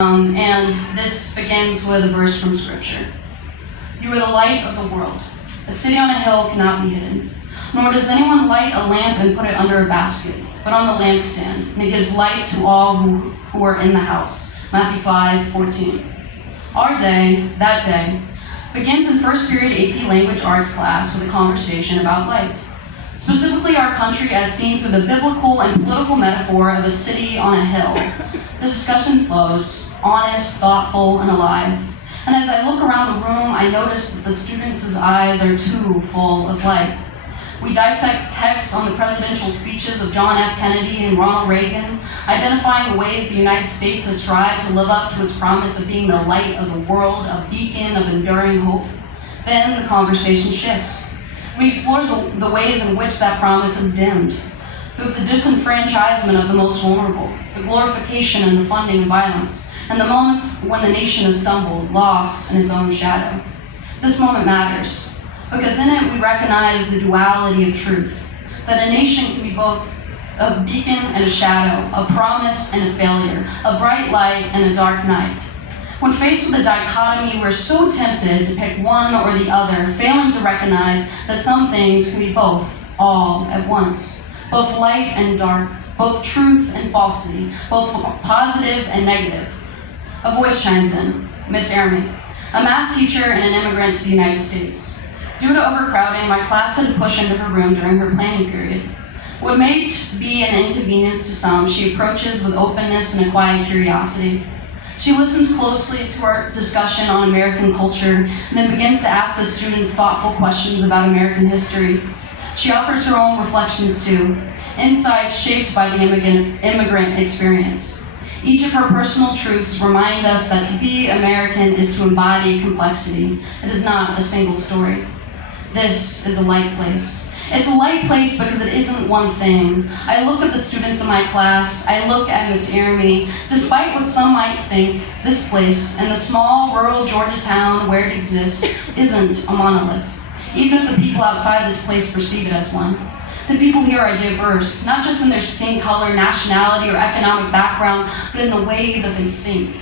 And this begins with a verse from Scripture. You are the light of the world. A city on a hill cannot be hidden. Nor does anyone light a lamp and put it under a basket, but on the lampstand, and it gives light to all who are in the house. Matthew 5:14. Our day, that day, begins in first period AP Language Arts class with a conversation about light. Specifically, our country as seen through the biblical and political metaphor of a city on a hill. The discussion flows, honest, thoughtful, and alive. And as I look around the room, I notice that the students' eyes are too full of light. We dissect text on the presidential speeches of John F. Kennedy and Ronald Reagan, identifying the ways the United States has strived to live up to its promise of being the light of the world, a beacon of enduring hope. Then the conversation shifts. We explore the ways in which that promise is dimmed, through the disenfranchisement of the most vulnerable, the glorification and the funding of violence, and the moments when the nation has stumbled, lost in its own shadow. This moment matters, because in it we recognize the duality of truth, that a nation can be both a beacon and a shadow, a promise and a failure, a bright light and a dark night. When faced with a dichotomy, we're so tempted to pick one or the other, failing to recognize that some things can be both, all at once. Both light and dark, both truth and falsity, both positive and negative. A voice chimes in, Miss Ermy, a math teacher and an immigrant to the United States. Due to overcrowding, my class had to push into her room during her planning period. What may be an inconvenience to some, she approaches with openness and a quiet curiosity. She listens closely to our discussion on American culture and then begins to ask the students thoughtful questions about American history. She offers her own reflections too, insights shaped by the immigrant experience. Each of her personal truths remind us that to be American is to embody complexity. It is not a single story. This is a light place. It's a light place because it isn't one thing. I look at the students in my class, I look at Miss Ermy. Despite what some might think, this place, and the small rural Georgia town where it exists, isn't a monolith, even if the people outside this place perceive it as one. The people here are diverse, not just in their skin color, nationality, or economic background, but in the way that they think.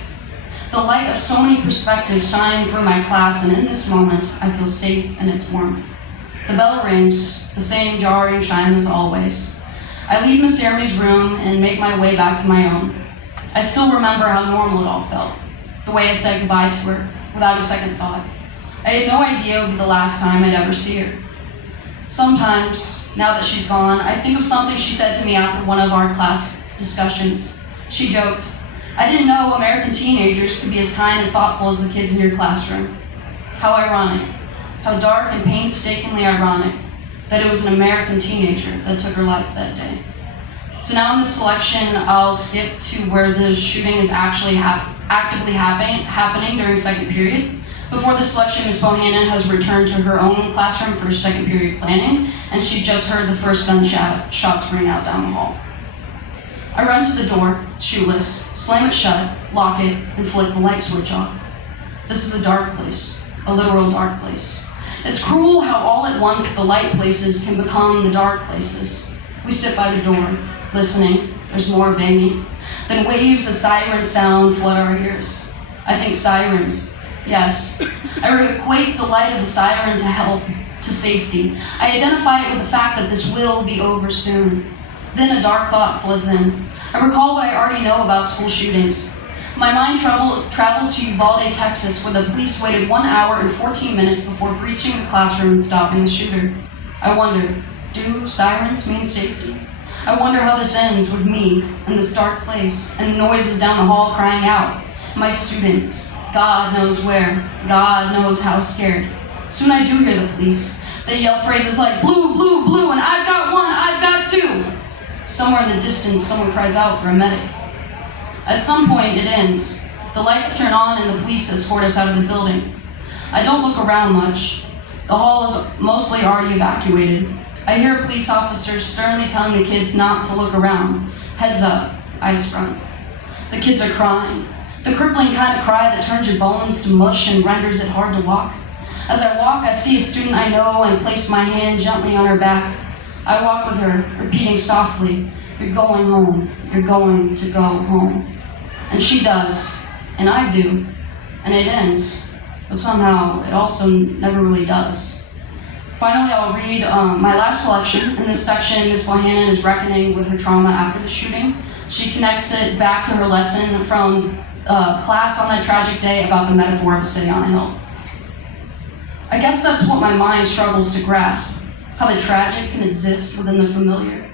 The light of so many perspectives shine through my class, and in this moment, I feel safe in its warmth. The bell rings, the same jarring chime as always. I leave Miss Ermy's room and make my way back to my own. I still remember how normal it all felt, the way I said goodbye to her, without a second thought. I had no idea it would be the last time I'd ever see her. Sometimes, now that she's gone, I think of something she said to me after one of our class discussions. She joked, I didn't know American teenagers could be as kind and thoughtful as the kids in your classroom. How ironic. How dark and painstakingly ironic that it was an American teenager that took her life that day. So now in this selection, I'll skip to where the shooting is actually actively happening during second period. Before the selection, Ms. Bohannon has returned to her own classroom for second period planning, and she just heard the first shots ring out down the hall. I run to the door, shoeless, slam it shut, lock it, and flick the light switch off. This is a dark place, a literal dark place. It's cruel how all at once the light places can become the dark places. We sit by the door, listening. There's more banging. Then waves of siren sound flood our ears. I think sirens. Yes. I equate the light of the siren to help, to safety. I identify it with the fact that this will be over soon. Then a dark thought floods in. I recall what I already know about school shootings. My mind travels to Uvalde, Texas, where the police waited 1 hour and 14 minutes before breaching the classroom and stopping the shooter. I wonder, do sirens mean safety? I wonder how this ends with me in this dark place and the noises down the hall crying out. My students, God knows where, God knows how scared. Soon I do hear the police. They yell phrases like, blue, blue, blue, and I've got one, I've got two. Somewhere in the distance, someone cries out for a medic. At some point, it ends. The lights turn on and the police escort us out of the building. I don't look around much. The hall is mostly already evacuated. I hear police officers sternly telling the kids not to look around. Heads up, eyes front. The kids are crying. The crippling kind of cry that turns your bones to mush and renders it hard to walk. As I walk, I see a student I know and place my hand gently on her back. I walk with her, repeating softly, you're going home. You're going to go home. And she does. and I do, and it ends, but somehow it also never really does. Finally, I'll read my last selection. In this section, Ms. Bohannon is reckoning with her trauma after the shooting. She connects it back to her lesson from class on that tragic day about the metaphor of a city on a hill. I guess that's what my mind struggles to grasp, how the tragic can exist within the familiar.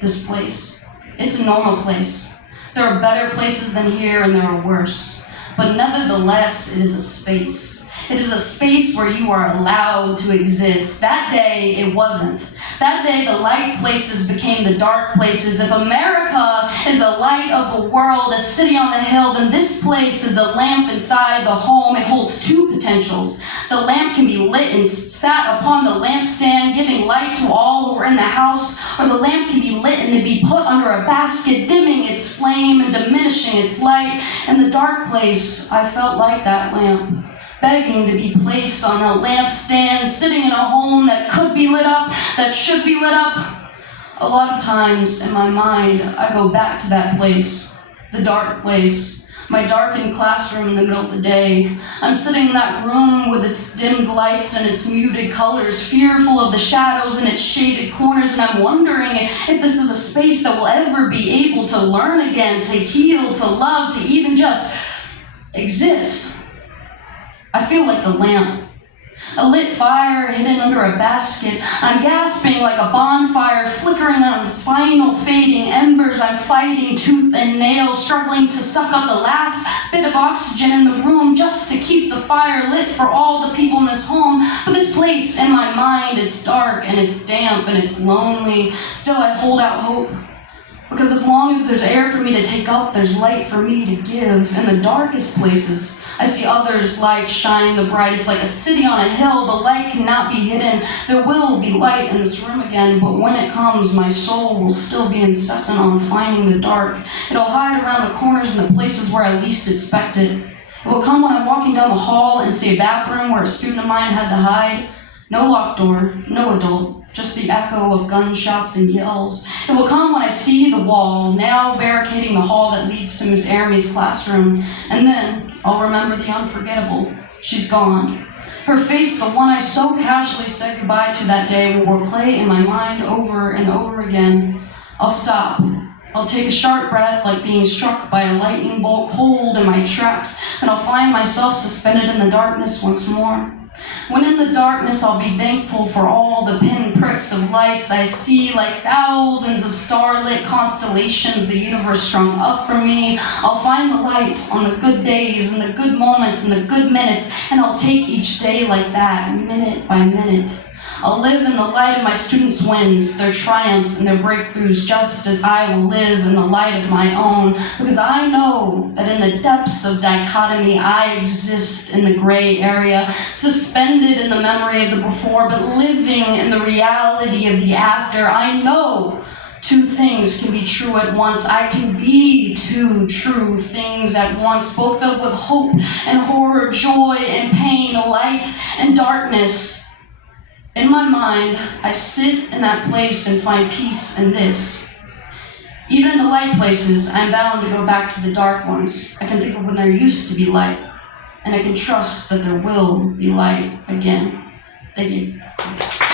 This place, it's a normal place. There are better places than here and there are worse, but nevertheless, it is a space. It is a space where you are allowed to exist. That day, it wasn't. That day, the light places became the dark places. If America is the light of the world, a city on the hill, then this place is the lamp inside the home. It holds two potentials. The lamp can be lit and sat upon the lampstand, giving light to all who are in the house, or the lamp can be lit and then be put under a basket, dimming its flame and diminishing its light. In the dark place, I felt like that lamp, begging to be placed on a lampstand, sitting in a home that could be lit up, that should be lit up. A lot of times in my mind, I go back to that place, the dark place, my darkened classroom in the middle of the day. I'm sitting in that room with its dimmed lights and its muted colors, fearful of the shadows in its shaded corners, and I'm wondering if this is a space that will ever be able to learn again, to heal, to love, to even just exist. I feel like the lamp, a lit fire hidden under a basket. I'm gasping like a bonfire, flickering on its final fading embers. I'm fighting tooth and nail, struggling to suck up the last bit of oxygen in the room just to keep the fire lit for all the people in this home. But this place in my mind, it's dark and it's damp and it's lonely. Still, I hold out hope. Because as long as there's air for me to take up, there's light for me to give. In the darkest places, I see others' light shining the brightest, like a city on a hill. The light cannot be hidden. There will be light in this room again, but when it comes, my soul will still be incessant on finding the dark. It'll hide around the corners and the places where I least expect it. It will come when I'm walking down the hall and see a bathroom where a student of mine had to hide. No locked door, no adult, just the echo of gunshots and yells. It will come when I see the wall, now barricading the hall that leads to Miss Aramy's classroom. And then I'll remember the unforgettable. She's gone. Her face, the one I so casually said goodbye to that day, will replay in my mind over and over again. I'll stop. I'll take a sharp breath like being struck by a lightning bolt, cold in my tracks, and I'll find myself suspended in the darkness once more. When in the darkness, I'll be thankful for all the pinpricks of lights I see, like thousands of starlit constellations the universe strung up for me. I'll find the light on the good days and the good moments and the good minutes, and I'll take each day like that, minute by minute. I'll live in the light of my students' wins, their triumphs, and their breakthroughs, just as I will live in the light of my own, because I know that in the depths of dichotomy, I exist in the gray area, suspended in the memory of the before, but living in the reality of the after. I know two things can be true at once. I can be two true things at once, both filled with hope and horror, joy and pain, light and darkness. In my mind, I sit in that place and find peace in this. Even in the light places, I'm bound to go back to the dark ones. I can think of when there used to be light, and I can trust that there will be light again. Thank you.